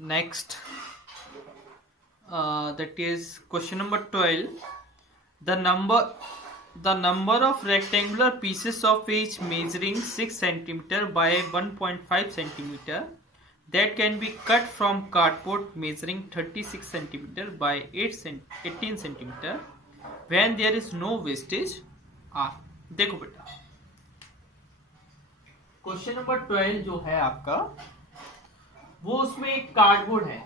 Next, that is question number 12. The number of rectangular pieces of each measuring 6 cm by 1.5 cm that can be cut from cardboard measuring 36 cm by 18 cm when there is no wastage are. देखो बेटा, question number 12 जो है आपका, वो उसमें एक cardboard है,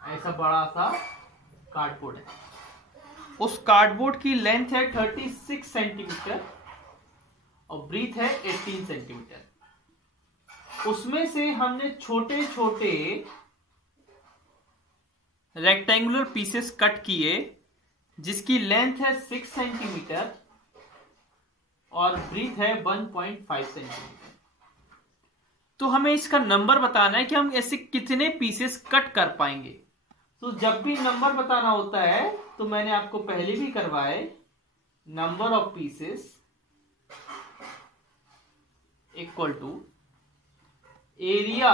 ऐसा बड़ा सा कार्डबोर्ड है। उस कार्डबोर्ड की लेंथ है 36 सेंटीमीटर और ब्रीथ है 18 सेंटीमीटर। उसमें से हमने छोटे छोटे रेक्टेंगुलर पीसेस कट किए जिसकी लेंथ है 6 सेंटीमीटर और ब्रीथ है 1.5 सेंटीमीटर। तो हमें इसका नंबर बताना है कि हम ऐसे कितने पीसेस कट कर पाएंगे। तो जब भी नंबर बताना होता है तो मैंने आपको पहले भी करवाए, number of pieces equal to area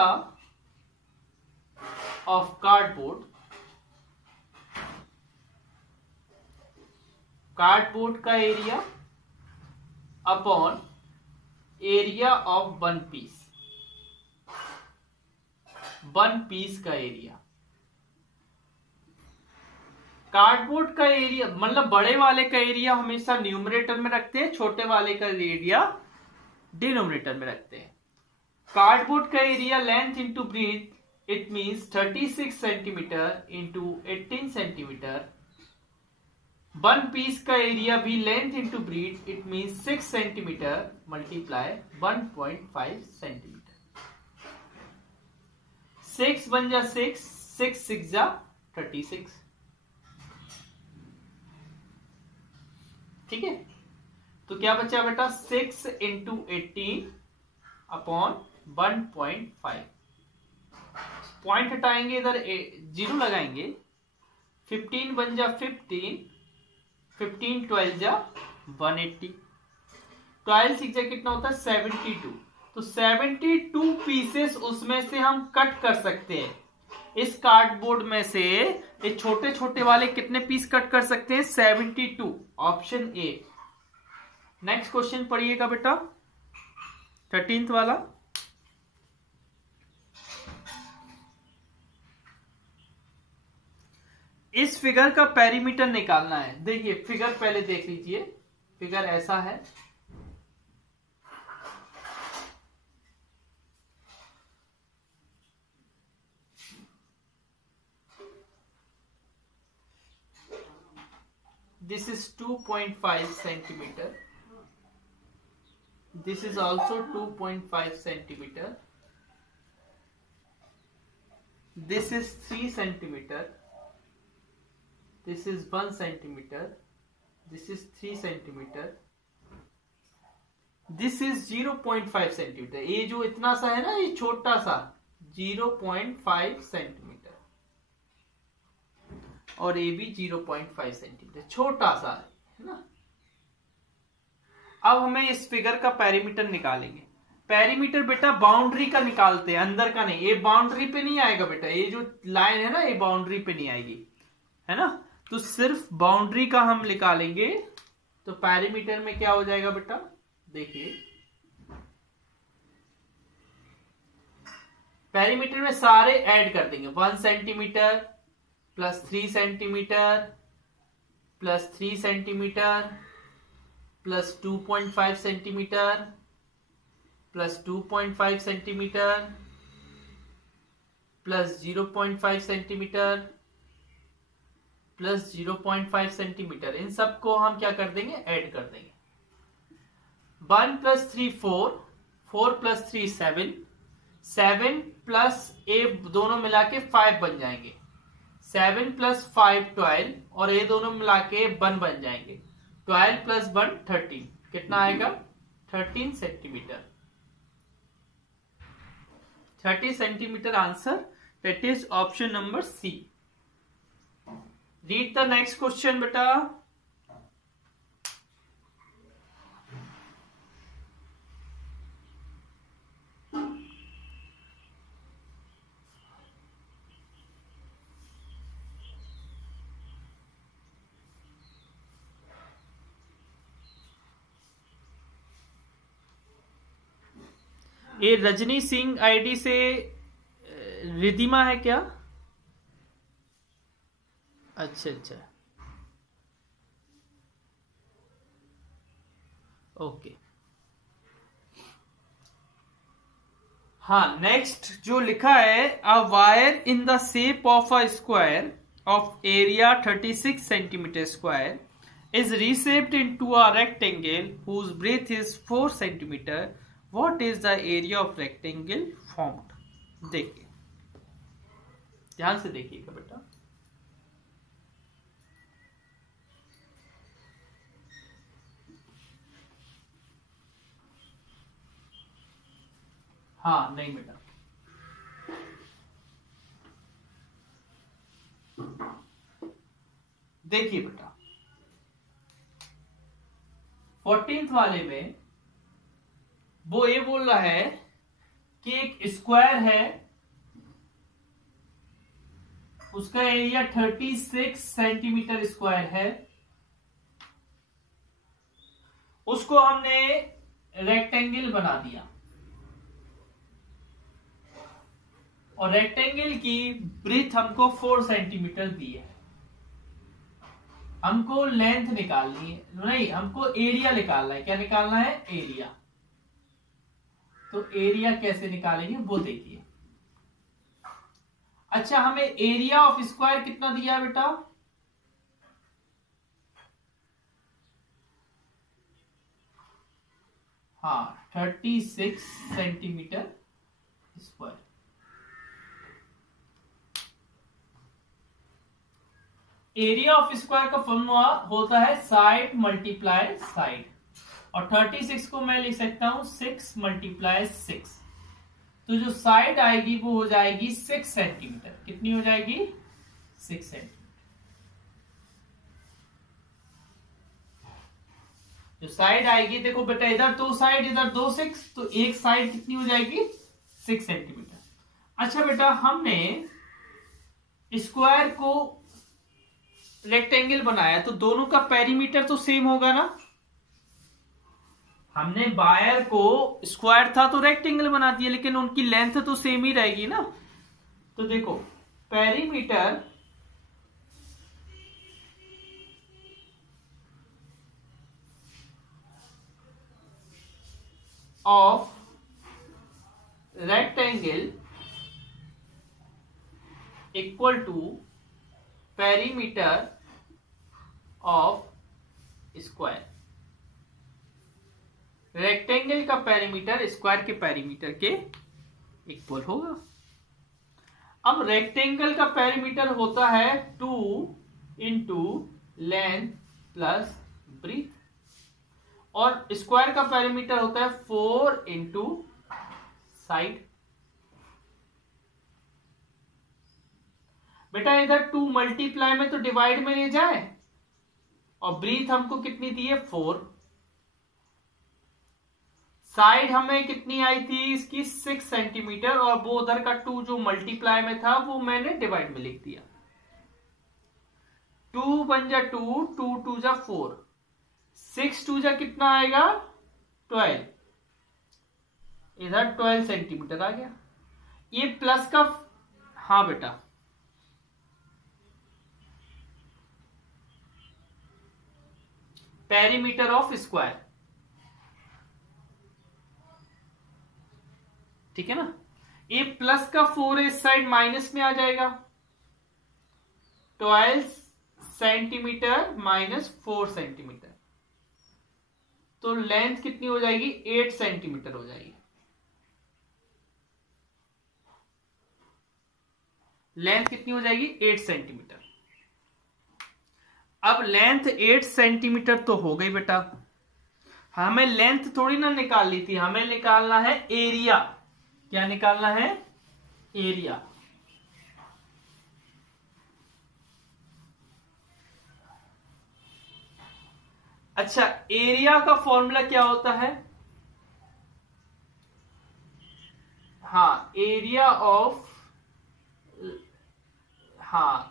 of cardboard, cardboard का area upon area of one piece, one piece का एरिया। कार्डबोर्ड का एरिया मतलब बड़े वाले का एरिया हमेशा न्यूमरेटर में रखते हैं, छोटे वाले का एरिया डिनोमिनेटर में रखते हैं। कार्डबोर्ड का area length into breadth, it means 36 centimetre into 18 centimetre. One piece का एरिया भी length into breadth, it means 6 centimetre multiply 1.5 centimetre. 6 1 जा 6, 6 6 जा 36। ठीक है, तो क्या बचा बेटा, 6 इंटू 18 अपॉन 1.5। पॉइंट हटाएंगे, इधर 0 लगाएंगे। 15 1 जा 15, 15 12 जा 180, 12 6 जा कितना होता है 72। तो 72 पीसेस उसमें से हम कट कर सकते हैं। इस कार्डबोर्ड में से ये छोटे छोटे वाले कितने पीस कट कर सकते हैं, 72, ऑप्शन ए। नेक्स्ट क्वेश्चन पढ़िएगा बेटा, 13th वाला। इस फिगर का पेरीमीटर निकालना है। देखिए फिगर पहले देख लीजिए, फिगर ऐसा है। This is 2.5 centimeter. This is also 2.5 centimeter. This is 3 centimeter. This is 1 centimeter. This is 3 centimeter. This is 0.5 centimeter. ये जो इतना सा है ना, ये छोटा सा 0.5 सेंटीमीटर और ये भी 0.5 सेंटीमीटर, छोटा सा है ना। अब हमें इस फिगर का पेरीमीटर निकालेंगे। पेरीमीटर बेटा बाउंड्री का निकालते हैं, अंदर का नहीं। ये बाउंड्री पे नहीं आएगा बेटा, ये जो लाइन है ना ये बाउंड्री पे नहीं आएगी, है ना। तो सिर्फ बाउंड्री का हम निकालेंगे। तो पेरीमीटर में क्या हो जाएगा बेटा, देखिए पेरीमीटर में सारे ऐड कर देंगे। 1 centimetre plus 3 centimetre plus 3 centimetre plus 2.5 centimetre plus 2.5 centimetre plus 0.5 centimetre plus 0.5 centimetre. इन सबको हम क्या कर देंगे, ऐड कर देंगे। 1 प्लस 3 4, 4 प्लस 3 7, 7 प्लस ए दोनों मिला के 5 बन जाएंगे। 7 प्लस 5 12 और ये दोनों मिला के 1 बन जाएंगे। 12 प्लस 1 13, कितना आएगा 13 centimetre. 30 centimetre answer, it is option number C. Read the next question बेटा। ये रजनी सिंह आईडी से रिधिमा है क्या? अच्छा अच्छा, ओके। हाँ, नेक्स्ट जो लिखा है, a wire in the shape of a square of area 36 centimetre square is reshaped into a rectangle whose breadth is 4 centimeter. What is the area of rectangle formed? देखिए, ध्यान से देखिएगा बेटा। हाँ नहीं बेटा, देखिए बेटा 14th वाले में वो ये बोल रहा है कि एक स्क्वायर है, उसका एरिया 36 सेंटीमीटर स्क्वायर है, उसको हमने रेक्टेंगल बना दिया और रेक्टेंगल की ब्रीथ हमको 4 सेंटीमीटर दी है। हमको लेंथ निकालनी है, नहीं हमको एरिया निकालना है। क्या निकालना है? एरिया। तो एरिया कैसे निकालेंगे वो देखिए। अच्छा, हमें एरिया ऑफ स्क्वायर कितना दिया है बेटा? हाँ 36 centimetre square. Area of square का फॉर्मूला होता है साइड मल्टीप्लाई साइड, और 36 को मैं लिख सकता हूं 6 मल्टीप्लाई 6। तो जो साइड आएगी वो हो जाएगी 6 सेंटीमीटर। कितनी हो जाएगी? 6 सेंटीमीटर। जो साइड आएगी, देखो बेटा इधर 2 साइड, इधर 2 6, तो एक साइड कितनी हो जाएगी? 6 सेंटीमीटर। अच्छा बेटा, हमने स्क्वायर को रेक्टेंगल बनाया तो दोनों का पेरीमीटर तो सेम होगा ना। हमने वायर को स्क्वायर था तो रेक्टेंगल बना दिया, लेकिन उनकी लेंथ तो सेम ही रहेगी ना। तो देखो perimeter of rectangle equal to perimeter of square. Rectangle का पेरीमीटर स्क्वायर के पेरीमीटर के इक्वल होगा। अब रेक्टेंगल का पेरीमीटर होता है 2 इंटू लेंथ प्लस ब्रीथ, और स्क्वायर का पेरीमीटर होता है 4 इंटू साइड। बेटा इधर 2 मल्टीप्लाई में तो डिवाइड में ले जाए, और ब्रीथ हमको कितनी दी है? 4। साइड हमें कितनी आई थी इसकी? 6 सेंटीमीटर, और वो उधर का 2 जो मल्टीप्लाई में था वो मैंने डिवाइड में लिख दिया। 2 बन जा 2, 2 2 जा 4, 6 2 जा कितना आएगा? 12। इधर 12 सेंटीमीटर आ गया। ये प्लस का, हाँ बेटा पेरीमीटर ऑफ स्क्वायर, ठीक है ना। ये प्लस का 4 इस साइड माइनस में आ जाएगा। 12 सेंटीमीटर माइनस 4 सेंटीमीटर, तो लेंथ कितनी हो जाएगी? 8 सेंटीमीटर हो जाएगी। लेंथ कितनी हो जाएगी? 8 सेंटीमीटर। अब लेंथ 8 सेंटीमीटर तो हो गई बेटा। हमें लेंथ थोड़ी ना निकाल ली थी, हमें निकालना है एरिया। क्या निकालना है? एरिया। अच्छा, एरिया का फॉर्मूला क्या होता है? हाँ, एरिया ऑफ, हाँ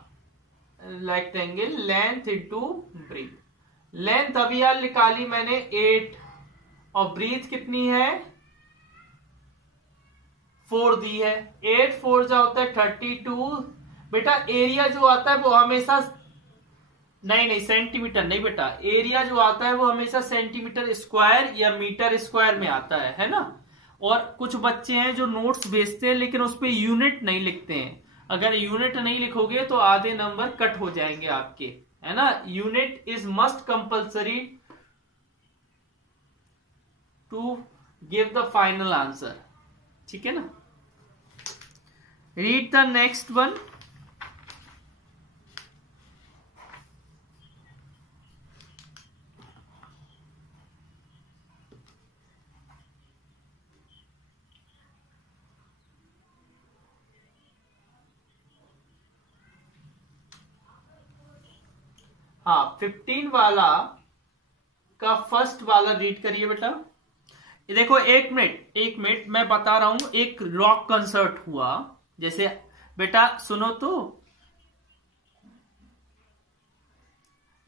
rectangle length into breadth. Length अभी यार निकाली मैंने 8, और ब्रीथ कितनी है? 4 दी है, 8 4 जा होता है 32। बेटा एरिया जो आता है वो हमेशा नहीं सेंटीमीटर नहीं बेटा, एरिया जो आता है वो हमेशा सेंटीमीटर स्क्वायर या मीटर स्क्वायर में आता है ना। और कुछ बच्चे हैं जो नोट्स भेजते हैं लेकिन उस पे यूनिट नहीं लिखते हैं। अगर यूनिट नहीं लिखोगे तो आधे नंबर कट हो जाएंगे आपके, है ना। Unit is must compulsory to give the final answer, ठीक है ना। Read the next one. हाँ 15 वाला का फर्स्ट वाला रीड करिए बेटा। ये देखो, एक मिनट मैं बता रहा हूं। एक रॉक कंसर्ट हुआ, जैसे बेटा सुनो तो,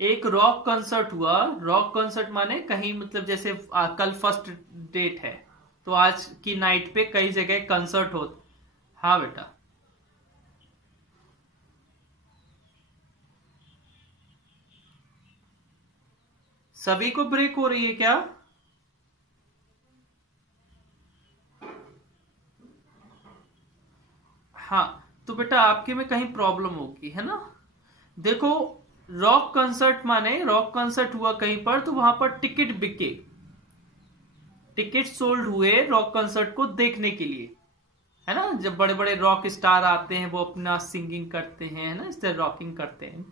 एक रॉक कंसर्ट हुआ। रॉक कंसर्ट माने कहीं मतलब जैसे कल फर्स्ट डेट है तो आज की नाइट पे कई जगह कंसर्ट हो। हाँ बेटा, सभी को ब्रेक हो रही है क्या? हाँ तो बेटा आपके में कहीं प्रॉब्लम होगी, है ना। देखो, रॉक कंसर्ट माने रॉक कंसर्ट हुआ कहीं पर तो वहां पर टिकट बिके, टिकट सोल्ड हुए रॉक कंसर्ट को देखने के लिए, है ना। जब बड़े बड़े रॉक स्टार आते हैं वो अपना सिंगिंग करते हैं, है ना, इस तरह रॉकिंग करते हैं।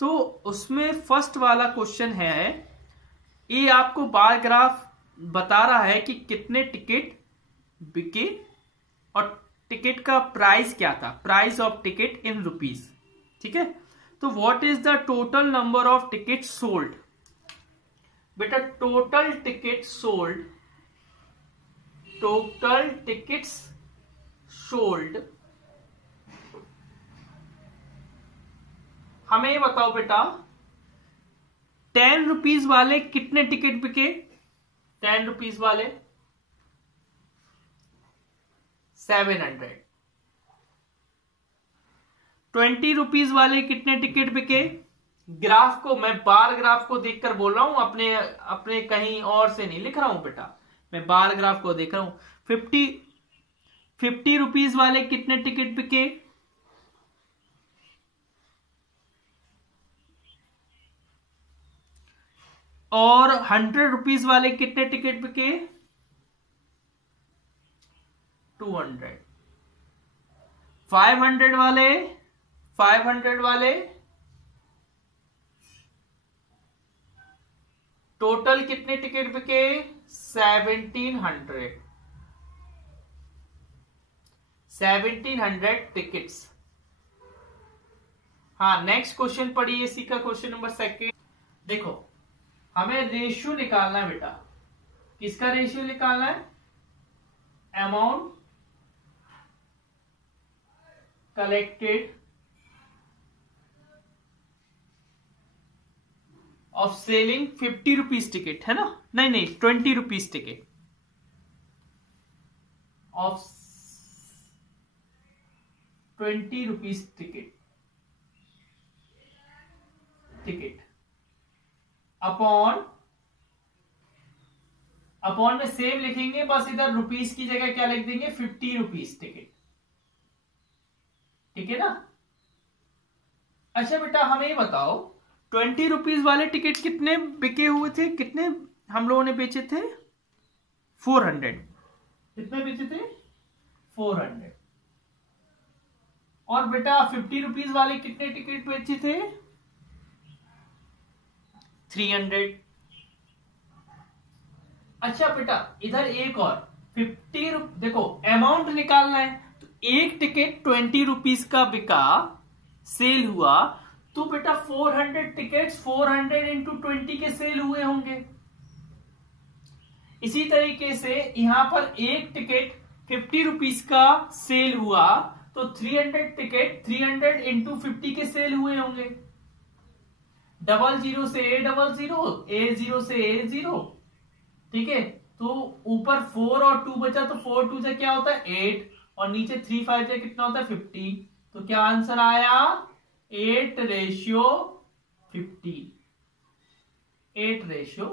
तो उसमें फर्स्ट वाला क्वेश्चन है, ये आपको बार ग्राफ बता रहा है कि कितने टिकट बिके और टिकट का प्राइस क्या था, price of ticket in rupees, ठीक है। तो what is the total number of ticket sold? बेटा total ticket sold, total tickets sold, हमें ये बताओ बेटा 10 रुपीज वाले कितने टिकट बिके? 10 रुपीज वाले 700। 20 रुपीज वाले कितने टिकट बिके? ग्राफ को मैं बार ग्राफ को देखकर बोल रहा हूं, अपने कहीं और से नहीं लिख रहा हूं बेटा, मैं बार ग्राफ को देख रहा हूं। 50 रुपीज वाले कितने टिकट बिके? और 100 रुपीज वाले कितने टिकट बिके? 200। 500 वाले टोटल कितने टिकट बिके? 1700 टिकट्स। हाँ नेक्स्ट क्वेश्चन पढ़िए, इसी का क्वेश्चन नंबर 2। देखो हमें रेशियो निकालना है बेटा, किसका रेशियो निकालना है? Amount collected of selling 50 rupees ticket, है ना। नहीं 20 rupees ticket of 20 rupees ticket upon में सेम लिखेंगे, बस इधर रुपीस की जगह क्या लिख देंगे? 50 रुपीज टिकट, ठीक है ना। अच्छा बेटा हमें ये बताओ 20 रुपीज वाले टिकट कितने बिके हुए थे? कितने हम लोगों ने बेचे थे? 400। कितने बेचे थे? 400। और बेटा 50 रुपीज वाले कितने टिकट बेचे थे? 300। अच्छा बेटा इधर एक और 50 देखो अमाउंट निकालना है, तो एक टिकट 20 रुपीज का बिका, सेल हुआ, तो बेटा 400 टिकट्स 400 इंटू 20 के सेल हुए होंगे। इसी तरीके से यहां पर एक टिकट 50 रुपीज का सेल हुआ तो 300 टिकट 300 इंटू 50 के सेल हुए होंगे। 00 से A00, A0 से A0, ठीक है। तो ऊपर 4 और 2 बचा, तो 4 2 से क्या होता है 8, और नीचे 3 5 से कितना होता है 15। तो क्या आंसर आया 8:50। 8:50।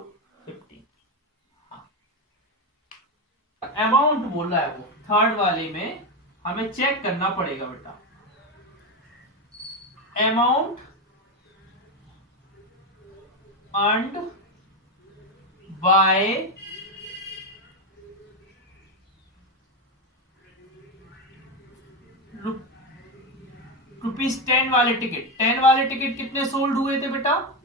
अमाउंट बोल रहा है वो थर्ड वाले में, हमें चेक करना पड़ेगा बेटा। अमाउंट अर्न्ड बाय ₹10 वाले टिकट। 10 वाले टिकट कितने सोल्ड हुए थे बेटा?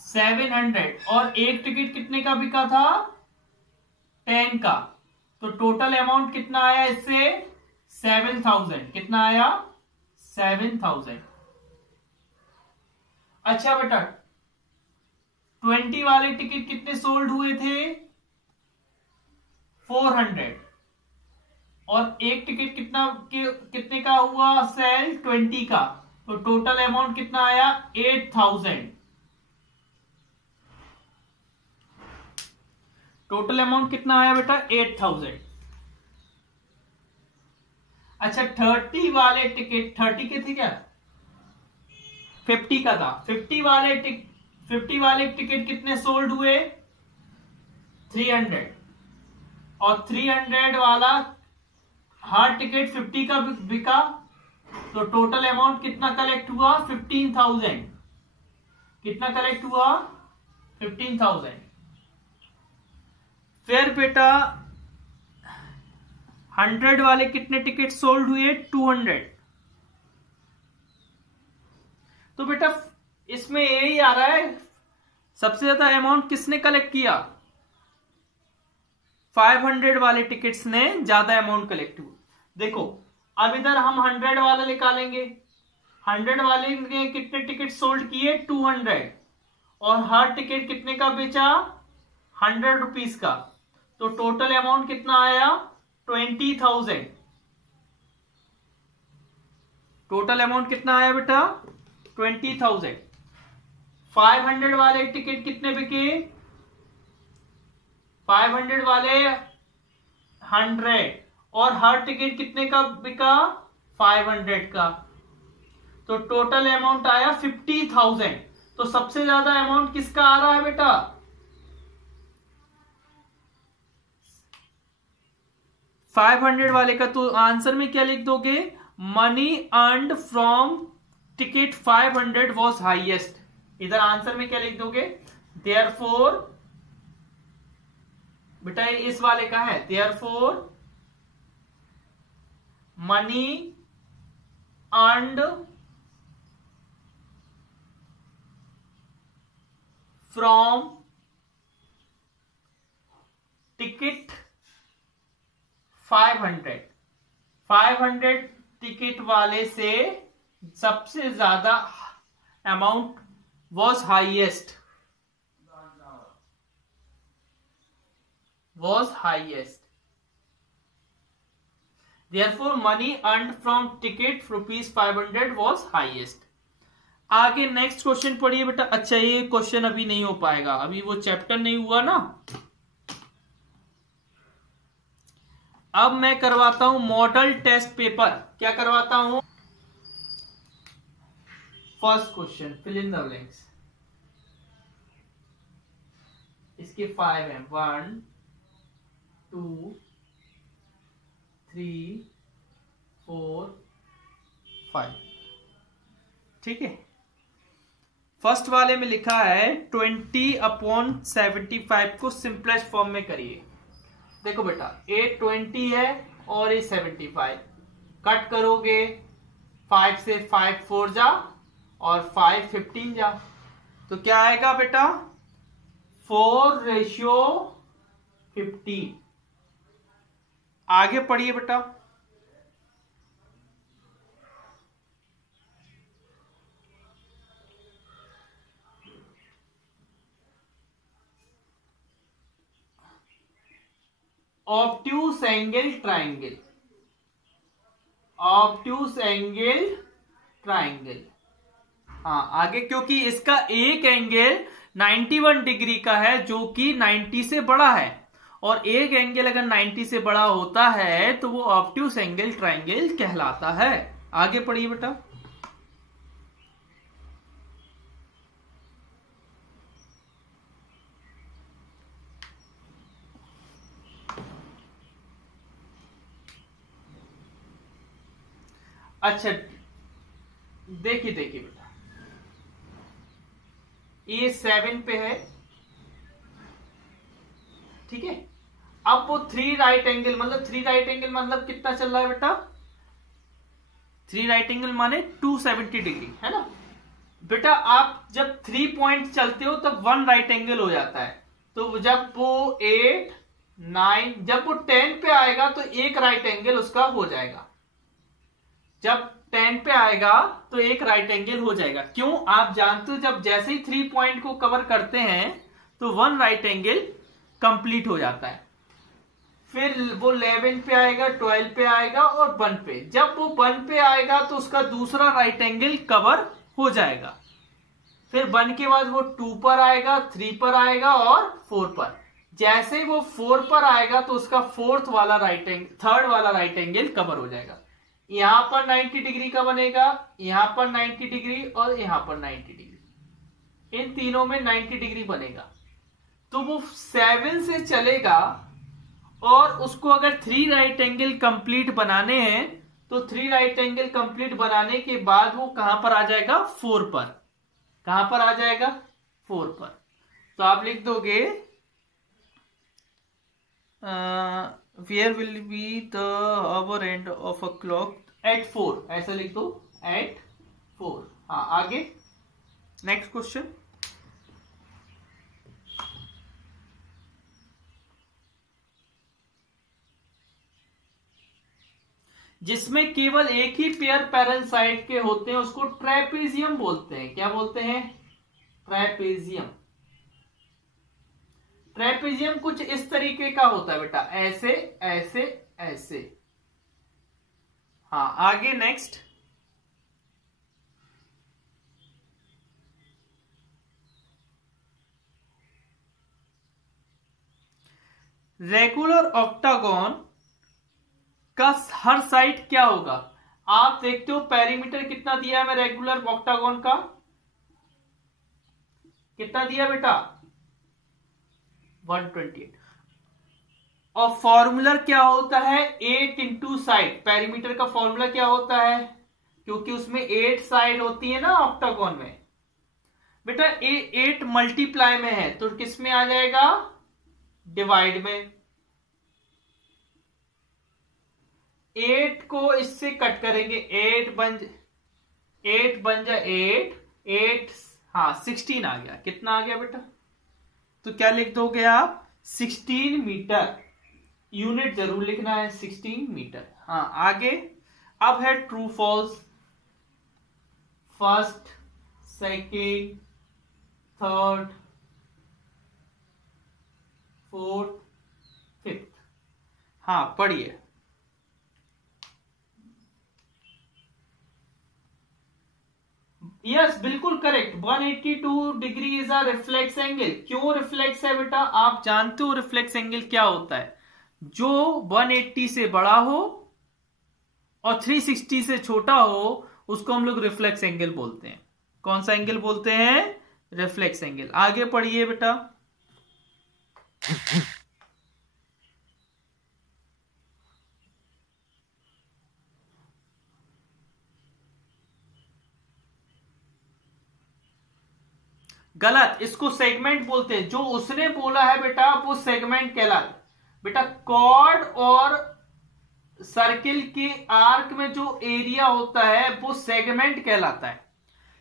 700। और एक टिकट कितने का बिका था? 10 का। तो टोटल अमाउंट कितना आया इससे? 7000। कितना आया? 7000। अच्छा बेटा 20 वाले टिकट कितने सोल्ड हुए थे? 400। और एक टिकट कितने का हुआ सेल? 20 का। तो टोटल अमाउंट कितना आया? 8000। टोटल अमाउंट कितना आया बेटा? 8000। अच्छा 30 वाले टिकट, 30 के थे क्या? 50 का था। 50 वाले टिकट कितने सोल्ड हुए? 300। और 300 वाला हर टिकट 50 का बिका। तो टोटल अमाउंट कितना कलेक्ट हुआ? 15,000। कितना कलेक्ट हुआ? 15,000। फिर बेटा 100 वाले कितने टिकट सोल्ड हुए? 200। तो बेटा इसमें यही आ रहा है सबसे ज्यादा अमाउंट किसने कलेक्ट किया? 500 वाले टिकट्स ने ज्यादा अमाउंट कलेक्ट हुआ। देखो अब इधर हम 100 वाला निकालेंगे। 100 वाले ने कितने टिकट सोल्ड किए? 200। और हर टिकट कितने का बेचा? 100 रुपीस का। तो टोटल अमाउंट कितना आया? 20,000। टोटल अमाउंट कितना आया बेटा? 20,000। 500 वाले टिकट कितने बिके? 500 वाले 100। और हर टिकट कितने का बिका? 500 का। तो टोटल अमाउंट आया 50,000। तो सबसे ज्यादा अमाउंट किसका आ रहा है बेटा? 500 वाले का। तो आंसर में क्या लिख दोगे? Money earned from ticket 500 was highest. इधर आंसर में क्या लिख दोगे? देयरफॉर बेटा इस वाले का है, therefore money earned from ticket 500 ticket वाले से सबसे ज्यादा amount was highest. Therefore money earned from ticket ₹500 was highest। आगे नेक्स्ट क्वेश्चन पढ़िए बेटा। अच्छा ये क्वेश्चन अभी नहीं हो पाएगा, अभी वो चैप्टर नहीं हुआ ना। अब मैं करवाता हूं मॉडल टेस्ट पेपर। क्या करवाता हूं? First question fill in the blanks. इसके 5 है। 1 2 3 4 5। ठीक है। फर्स्ट वाले में लिखा है 20/75 को सिंपलेस्ट फॉर्म में करिए। देखो बेटा ये 20 है और ये 75। कट करोगे 5 से 5 4 जा और 5 15 जा। तो क्या आएगा बेटा? 4:50। आगे पढ़िए बेटा। Obtuse angle triangle. Obtuse angle triangle. हाँ आगे क्योंकि इसका एक एंगल 91 डिग्री का है जो कि 90 से बड़ा है, और एक एंगल अगर 90 से बड़ा होता है तो वो ऑब्ट्यूस एंगल ट्राइंगल कहलाता है। आगे पढ़िए बेटा। अच्छा देखिए देखिए बेटा, ये 7 पे है, ठीक है। अब वो 3 राइट एंगल मतलब कितना चल रहा है बेटा? 3 राइट एंगल माने 270 डिग्री, है ना बेटा। आप जब 3 पॉइंट चलते हो तब 1 राइट एंगल हो जाता है। तो जब वो 8 9 जब वो 10 पे आएगा तो एक राइट एंगल उसका हो जाएगा। जब 10 पे आएगा तो एक राइट एंगल हो जाएगा। क्यों? आप जानते हो जब जैसे ही 3 पॉइंट को कवर करते हैं तो 1 राइट एंगल कंप्लीट हो जाता है। फिर वो 11 पे आएगा, 12 पे आएगा और 1 पे। जब वो 1 पे आएगा तो उसका दूसरा राइट एंगल कवर हो जाएगा। फिर 1 के बाद वो 2 पर आएगा, 3 पर आएगा और 4 पर। जैसे वो 4 पर आएगा तो उसका थर्ड वाला राइट एंगल कवर हो जाएगा। यहां पर 90 डिग्री का बनेगा, यहां पर 90 डिग्री और यहां पर 90 डिग्री। इन तीनों में 90 डिग्री बनेगा। तो वो 7 से चलेगा और उसको अगर 3 राइट एंगल कंप्लीट बनाने हैं तो 3 राइट एंगल कंप्लीट बनाने के बाद वो कहां पर आ जाएगा? 4 पर। कहां पर आ जाएगा? 4 पर। तो आप लिख दोगे where will be the hour end of a clock at 4, ऐसा लिख दो एट 4। हाँ आगे नेक्स्ट क्वेश्चन। जिसमें केवल एक ही पेयर पैरेलल साइड के होते हैं उसको ट्रेपेजियम बोलते हैं। क्या बोलते हैं? ट्रेपेजियम। ट्रेपेजियम कुछ इस तरीके का होता है बेटा, ऐसे ऐसे ऐसे। हाँ आगे नेक्स्ट। रेगुलर ऑक्टागन का हर साइड क्या होगा? आप देखते हो पेरीमीटर कितना दिया है मैं रेगुलर ऑक्टागन का? कितना दिया बेटा? 128। और फॉर्मूला क्या होता है? 8 इंटू साइड। पेरीमीटर का फॉर्मूला क्या होता है? क्योंकि उसमें 8 साइड होती है ना ऑक्टागन में बेटा। 8 मल्टीप्लाई में है तो किस में आ जाएगा? डिवाइड में। 8 को इससे कट करेंगे, 8 बन जा 8 हाँ 16 आ गया। कितना आ गया बेटा? तो क्या लिख दोगे आप? 16 मीटर। यूनिट जरूर लिखना है, 16 मीटर। हाँ आगे। अब है true false. First, second, third, fourth, fifth. हाँ पढ़िए। यस बिल्कुल correct. 182 degree is a reflex angle. क्यों रिफ्लेक्स है बेटा? आप जानते हो रिफ्लेक्स एंगल क्या होता है? जो 180 से बड़ा हो और 360 से छोटा हो उसको हम लोग रिफ्लेक्स एंगल बोलते हैं। कौन सा एंगल बोलते हैं? Reflex angle. आगे पढ़िए बेटा। गलत, इसको सेगमेंट बोलते हैं। जो उसने बोला है बेटा वो सेगमेंट कहलाता बेटा। कॉर्ड और सर्किल के आर्क में जो एरिया होता है वो सेगमेंट कहलाता है।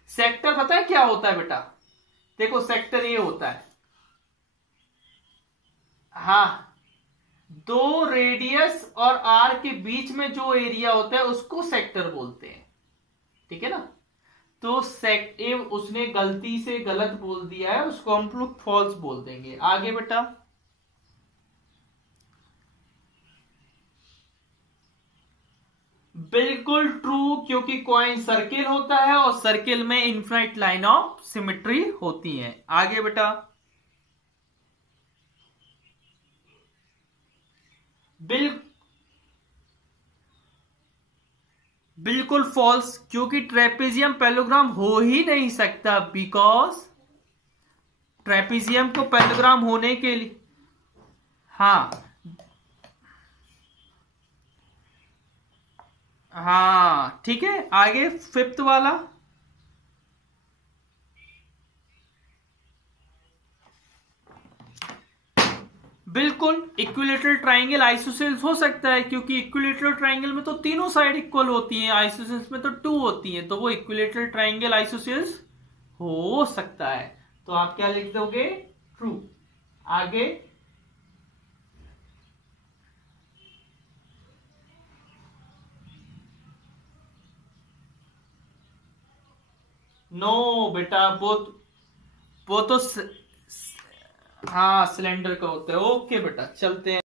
सेक्टर पता है क्या होता है बेटा? देखो सेक्टर ये होता है, हाँ, 2 रेडियस और आर्क के बीच में जो एरिया होता है उसको सेक्टर बोलते हैं। ठीक है ना? तो उसने गलती से गलत बोल दिया है, उसको हम लोग फॉल्स बोल देंगे। आगे बेटा। बिल्कुल ट्रू, क्योंकि कॉइन सर्किल होता है और सर्किल में इनफाइनाइट लाइन ऑफ सिमेट्री होती है। आगे बेटा, बिल्कुल फॉल्स, क्योंकि ट्रेपेजियम पैरेललोग्राम हो ही नहीं सकता, बिकॉज ट्रेपेजियम को पैरेललोग्राम होने के लिए, हाँ हाँ ठीक है। आगे फिफ्थ वाला, बिल्कुल इक्विलेटरल ट्राइंगल आइसोसेल्स हो सकता है, क्योंकि इक्विलेटरल ट्राइंगल में तो तीनों साइड इक्वल होती हैं, आइसोसेल्स में तो 2 होती हैं, तो वो इक्विलेटरल ट्राइंगल आइसोसेल्स हो सकता है। तो आप क्या लिख दोगे? ट्रू। आगे, नो बेटा, वो तो हाँ सिलेंडर का होता है। ओके बेटा, चलते हैं।